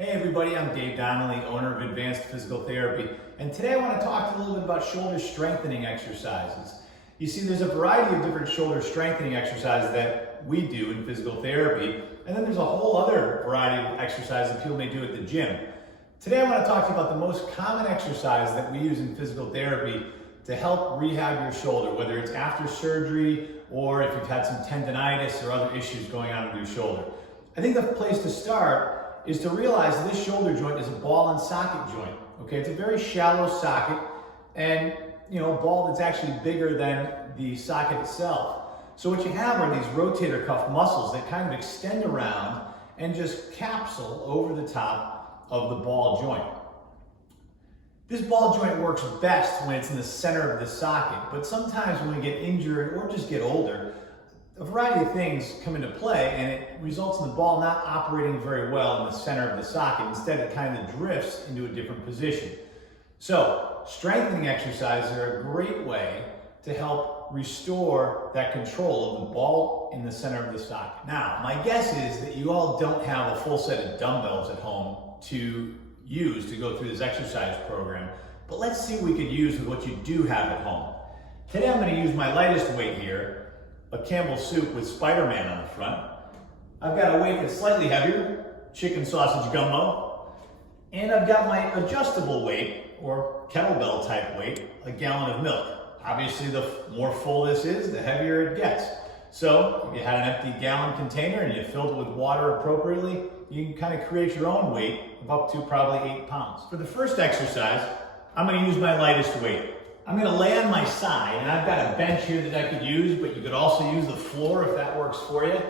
Hey everybody, I'm Dave Donnelly, owner of Advanced Physical Therapy, and today I want to talk a little bit about shoulder strengthening exercises. You see, there's a variety of different shoulder strengthening exercises that we do in physical therapy, and then there's a whole other variety of exercises that people may do at the gym. Today I want to talk to you about the most common exercise that we use in physical therapy to help rehab your shoulder, whether it's after surgery or if you've had some tendonitis or other issues going on with your shoulder. I think the place to start is to realize this shoulder joint is a ball and socket joint. Okay, it's a very shallow socket, and a ball that's actually bigger than the socket itself. So what you have are these rotator cuff muscles that kind of extend around and just capsule over the top of the ball joint. This ball joint works best when it's in the center of the socket, but sometimes when we get injured or just get older, a variety of things come into play, and it results in the ball not operating very well in the center of the socket. Instead, it kind of drifts into a different position. So, strengthening exercises are a great way to help restore that control of the ball in the center of the socket. Now, my guess is that you all don't have a full set of dumbbells at home to use to go through this exercise program, but let's see what we could use with what you do have at home. Today, I'm going to use my lightest weight here, a Campbell's soup with Spider-Man on the front. I've got a weight that's slightly heavier, chicken sausage gumbo, and I've got my adjustable weight, or kettlebell type weight, a gallon of milk. Obviously, the more full this is, the heavier it gets. So, if you had an empty gallon container and you filled it with water appropriately, you can kind of create your own weight of up to probably 8 pounds. For the first exercise, I'm going to use my lightest weight. I'm going to lay on my side, and I've got a bench here that I could use, but you could also use the floor if that works for you.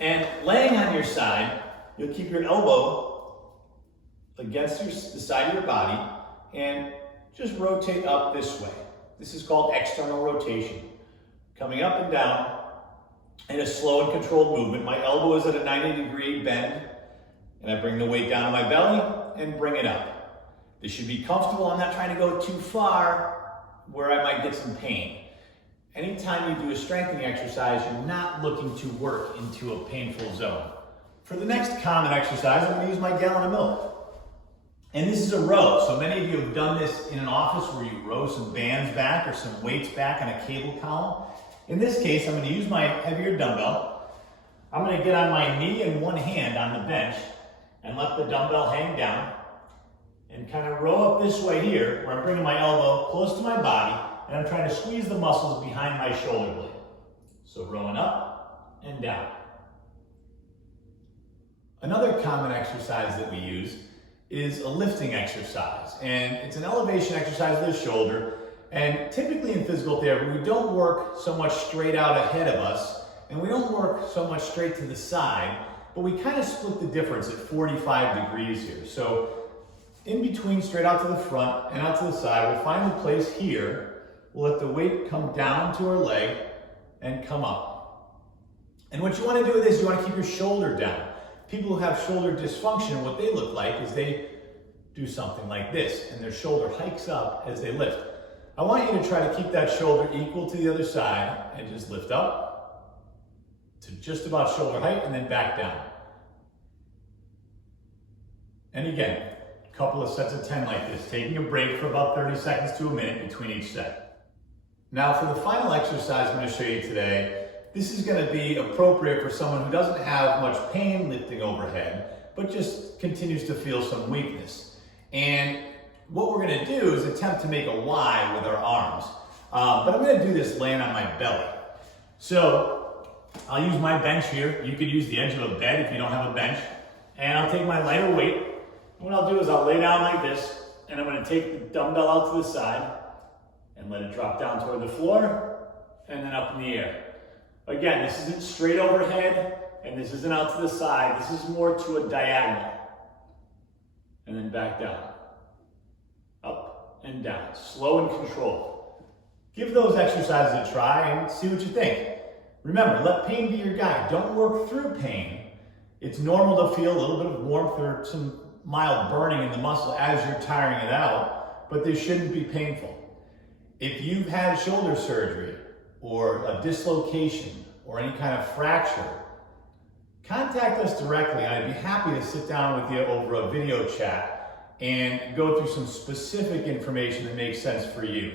And laying on your side, you'll keep your elbow against the side of your body and just rotate up this way. This is called external rotation. Coming up and down in a slow and controlled movement. My elbow is at a 90-degree bend, and I bring the weight down on my belly and bring it up. This should be comfortable. I'm not trying to go too far where I might get some pain. Anytime you do a strengthening exercise, you're not looking to work into a painful zone. For the next common exercise, I'm going to use my gallon of milk. And this is a row. So many of you have done this in an office where you row some bands back or some weights back on a cable column. In this case, I'm going to use my heavier dumbbell. I'm going to get on my knee and one hand on the bench and let the dumbbell hang down, and kind of row up this way here, where I'm bringing my elbow close to my body, and I'm trying to squeeze the muscles behind my shoulder blade. So rowing up and down. Another common exercise that we use is a lifting exercise, and it's an elevation exercise of the shoulder. And typically in physical therapy, we don't work so much straight out ahead of us, and we don't work so much straight to the side, but we kind of split the difference at 45 degrees here. So in between, straight out to the front and out to the side, we'll find a place here. We'll let the weight come down to our leg and come up. And what you want to do with this, you want to keep your shoulder down. People who have shoulder dysfunction, what they look like is they do something like this, and their shoulder hikes up as they lift. I want you to try to keep that shoulder equal to the other side and just lift up to just about shoulder height and then back down. And again, couple of sets of 10 like this, taking a break for about 30 seconds to a minute between each set. Now for the final exercise I'm going to show you today, this is going to be appropriate for someone who doesn't have much pain lifting overhead, but just continues to feel some weakness. And what we're going to do is attempt to make a Y with our arms. But I'm going to do this laying on my belly. So I'll use my bench here. You could use the edge of a bed if you don't have a bench. And I'll take my lighter weight. What I'll do is I'll lay down like this, and I'm going to take the dumbbell out to the side and let it drop down toward the floor and then up in the air. Again, this isn't straight overhead and this isn't out to the side. This is more to a diagonal. And then back down. Up and down. Slow and controlled. Give those exercises a try and see what you think. Remember, let pain be your guide. Don't work through pain. It's normal to feel a little bit of warmth or some mild burning in the muscle as you're tiring it out, but this shouldn't be painful. If you've had shoulder surgery or a dislocation or any kind of fracture, contact us directly. I'd be happy to sit down with you over a video chat and go through some specific information that makes sense for you.